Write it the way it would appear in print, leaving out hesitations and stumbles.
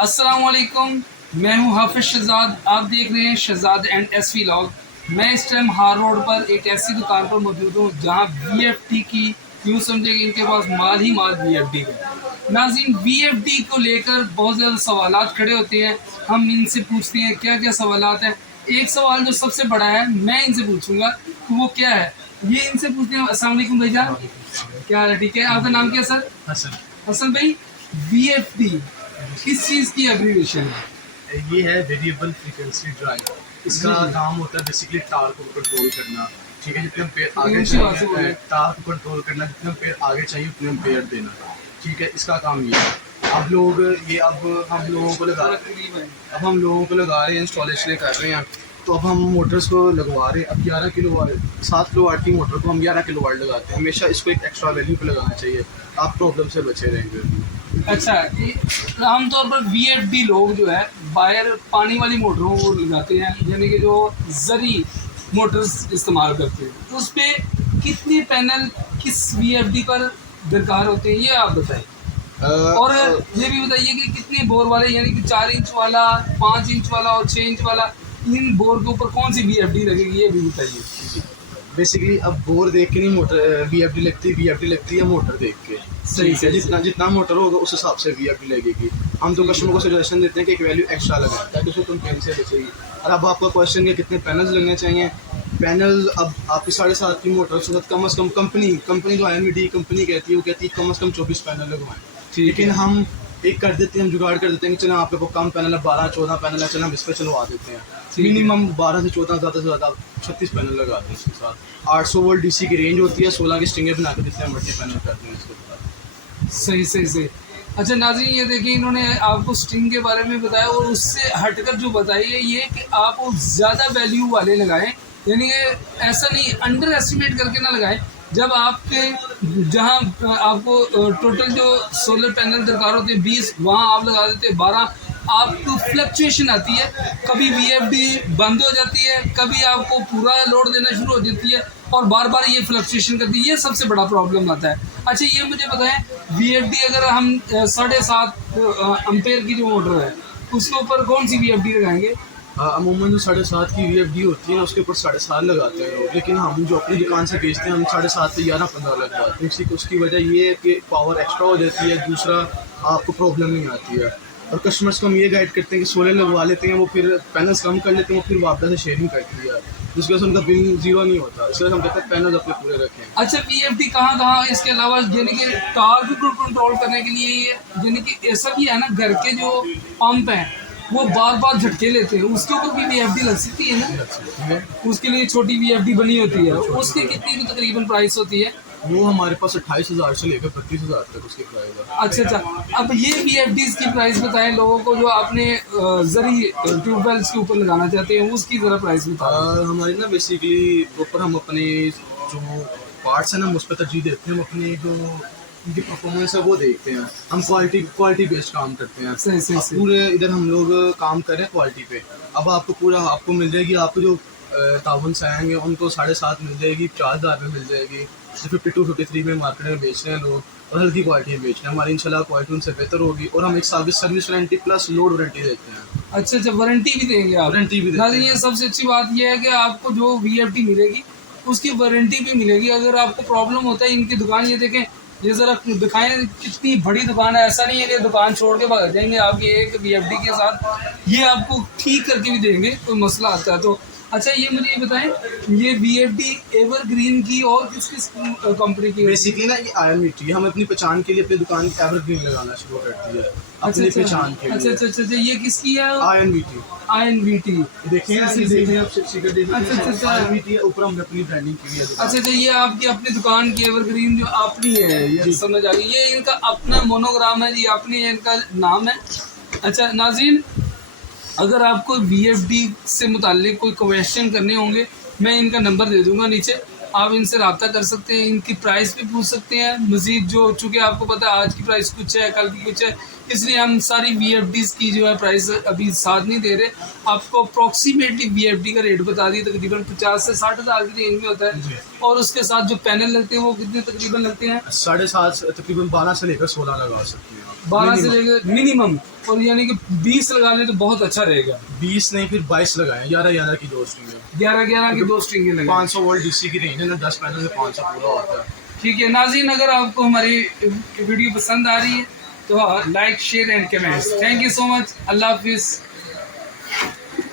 अस्सलाम वालेकुम, मैं हूं हाफिज शहजाद। आप देख रहे हैं शहजाद एंड एसवी लॉग। मैं इस टाइम हार रोड पर एक ऐसी दुकान पर मौजूद हूं जहां वीएफडी की यूँ समझे कि इनके पास माल ही माल वीएफडी का। नाज़रीन, वीएफडी को लेकर बहुत ज़्यादा सवालात खड़े होते हैं। हम इनसे पूछते हैं क्या क्या सवालात हैं। एक सवाल जो सबसे बड़ा है मैं इनसे पूछूंगा कि वो क्या है, ये इनसे पूछते हैं। अस्सलाम वालेकुम भैया, क्या हाल है? ठीक है, आपका नाम क्या सर? हसन। हसन भाई, वीएफडी किस चीज़ की एब्रीविएशन है? ये है वेरिएबल फ्रीक्वेंसी ड्राइव। इसका काम होता है बेसिकली टार को कंट्रोल करना। ठीक है, जितने पेड़ आगे चाहिए टार को कंट्रोल करना, जितने पेड़ आगे चाहिए उतने पेड़ देना। ठीक है, इसका काम ये है। अब लोग ये अब हम लोगों को लगा रहे हैं, इंस्टॉलेशन कर रहे हैं। तो अब हम मोटर्स को लगवा रहे हैं। अब 11 किलोवाट 7 किलोवाट की मोटर को हम 11 किलोवाट लगाते हैं। हमेशा इसको एक एक्स्ट्रा वैल्यू पे लगाना चाहिए, आप प्रॉब्लम से बचे रहेंगे। अच्छा, आमतौर पर वीएफडी लोग जो है बाहर पानी वाली मोटरों को लगाते हैं, यानी कि जो जरी मोटर्स इस्तेमाल करते हैं। उस पर कितने पैनल किस वीएफडी पर दरकार होते हैं, ये आप बताइए। और ये भी बताइए कि कितने बोर वाले, यानी कि 4 इंच वाला, 5 इंच वाला और 6 इंच वाला, इन बोर के ऊपर कौन सी वीएफडी लगेगी, ये भी बताइए। बेसिकली अब बोर देख के नहीं मोटर वीएफडी लगती है मोटर देख के। सही है, जितना मोटर होगा उस हिसाब से वीएफडी लगेगी। हम तो कस्टमर को सजेशन देते हैं कि एक वैल्यू एक्स्ट्रा लगाएं ताकि उसको कंपेन से बचेगी। और अब आपका क्वेश्चन है कितने पैनल्स लगने चाहिए। पैनल अब आपकी 7.5 की मोटर से कम से कम कंपनी जो INVD कंपनी कहती है, वो कहती है कम से कम 24 पैनल लगवाएं। लेकिन हम एक कर देते हैं, हम जुगाड़ कर देते हैं कि चलो आपके पास कम पैनल है, 12-14 पैनल है, चलो हम इस पर चलवा देते हैं। मिनिमम 12 से 14, ज़्यादा से ज़्यादा 36 पैनल लगाते हैं इसके साथ। 800 वोल्ट DC की रेंज होती है, 16 के स्ट्रिंगर बना के जितने मल्टी पैनल करते हैं इसके साथ। सही। अच्छा नाज़रीन, ये देखिए इन्होंने आपको स्ट्रिंग के बारे में बताया, और उससे हटकर जो बताइए ये कि आप ज़्यादा वैल्यू वाले लगाएं, यानी कि ऐसा नहीं अंडर एस्टिमेट करके ना लगाएं। जब आपके जहां आपको टोटल जो सोलर पैनल दरकार होते हैं 20, वहाँ आप लगा देते हैं 12। आपको फ्लक्चुएशन आती है, कभी वीएफडी बंद हो जाती है, कभी आपको पूरा लोड देना शुरू हो जाती है, और बार बार ये फ्लक्चुएशन करती है। ये सबसे बड़ा प्रॉब्लम आता है। अच्छा, ये मुझे बताएं, वीएफडी अगर हम 7.5 एम्पेयर की जो मोटर है उसके ऊपर कौन सी वीएफडी लगाएंगे? अमूमन जो 7.5 की VFD होती है ना, उसके ऊपर 7.5 लगाते हैं लोग। लेकिन हम जो अपनी दुकान से बेचते हैं हम 7.5 से 11-15 लगवाते हैं। उसकी वजह ये है कि पावर एक्स्ट्रा हो जाती है, दूसरा आपको प्रॉब्लम नहीं आती है। और कस्टमर्स को हम ये गाइड करते हैं कि सोलर लगवा लेते हैं, वो फिर पैनल्स कम कर लेते हैं, वो फिर वापस से शेयरिंग करती है, जिसकी वजह से उनका बिल जीरो नहीं होता। इसलिए हम कहते हैं पैनल्स अपने पूरे रखें। अच्छा, वीएफडी कहाँ इसके अलावा, यानी कि कार को कंट्रोल करने के लिए ये, यानी कि ऐसा भी है ना, घर के जो पंप हैं वो बार बार झटके लेते हैं, उसके ऊपर भी वीएफडी लग सकती है ना? उसके लिए छोटी वीएफडी बनी होती है, उसकी कितनी तकरीबन प्राइस होती है? वो हमारे पास 28,000 से लेकर 32,000 तक उसकी प्राइस है। अच्छा, अब ये वीएफडीज की प्राइस बताएं लोगों को जो आपने जरी ट्यूबवेल्स के ऊपर लगाना चाहते हैं, उसकी ज़रा प्राइस बताएं। हमारी ना बेसिकली ऊपर हम अपने जो पार्ट्स हैं ना, हम उस पर तरजीह देते हैं। हम अपने जो उनकी परफॉर्मेंस है वो देखते हैं। हम क्वालिटी बेस्ड काम करते हैं। सही। पूरे इधर हम लोग काम कर रहे हैं क्वालिटी पे। अब आपको मिल जाएगी, आपको जो तावन से आएंगे उनको 7.5 मिल जाएगी, 4,000 में मिल जाएगी। 52-53 में मार्केट में बेच रहे हैं लोग, और हल्की क्वालिटी में बेच रहे हैं। हमारी इंशाल्लाह क्वालिटी उनसे बेहतर होगी, और हम एक service warranty plus load warranty देते हैं। अच्छा, वारंटी भी देंगे आप? वारंटी भी देते हैं। ये सबसे अच्छी बात यह है कि आपको जो वीएफडी मिलेगी उसकी वारंटी भी मिलेगी। अगर आपको प्रॉब्लम होता है, इनकी दुकान ये देखें, ये ज़रा दिखाएं कितनी बड़ी दुकान है। ऐसा नहीं है कि दुकान छोड़ के भाग जाएंगे आपकी एक वीएफडी के साथ, ये आपको ठीक करके भी देंगे कोई मसला आता है तो। अच्छा, ये मुझे ये बताएं, ये वीएफडी एवरग्रीन की और किस कंपनी की? बेसिकली ना ये INVD हम अपनी पहचान के लिए अपनी दुकान एवरग्रीन लगाना शुरू करती है अपनी पहचान के लिए। अच्छा, ये किसकी है? INVD देखिए आप स्टिकर देखिए। अच्छा, INVD ऊपर हमने अपनी ब्रांडिंग की है। अच्छा, ये आपकी अपनी दुकान की एवरग्रीन जो अपनी है, ये समझ आ गई, ये इनका अपना मोनोग्राम है जी, अपनी इनका नाम है। अच्छा नाज़रीन, अगर आपको वीएफडी से मुताल्लिक कोई क्वेश्चन करने होंगे, मैं इनका नंबर दे दूंगा नीचे, आप इनसे रब्ता कर सकते हैं, इनकी प्राइस भी पूछ सकते हैं। मज़ीद जो चूँकि आपको पता है आज की प्राइस कुछ है, कल की कुछ है, इसलिए हम सारी वीएफडीज़ की जो है प्राइस अभी साथ नहीं दे रहे। आपको अप्रॉक्सीमेटली वीएफडी का रेट बता दिए, तकरीबन 50 से 60,000 की रेंज में होता है। और उसके साथ जो पैनल लगते हैं वो कितने तकरीबन लगते हैं? 7.5 तकरीबन 12 से लेकर 16 लगा सकते हैं। 12 से लेकर मिनिमम, और यानी कि 20 लगा ले तो बहुत अच्छा रहेगा। 20 नहीं फिर 22 लगाए, 11 की 2 स्ट्रिंग है, 11 की 2 स्ट्रिंग लगाए। 500 वोल्ट डीसी की रेंज है ना, 10 पैनल में 500 पूरा होता है। ठीक है नाज़रीन, अगर आपको हमारी वीडियो पसंद आ रही है तो like share and comments. Thank you so much, अल्लाह हाफिज़।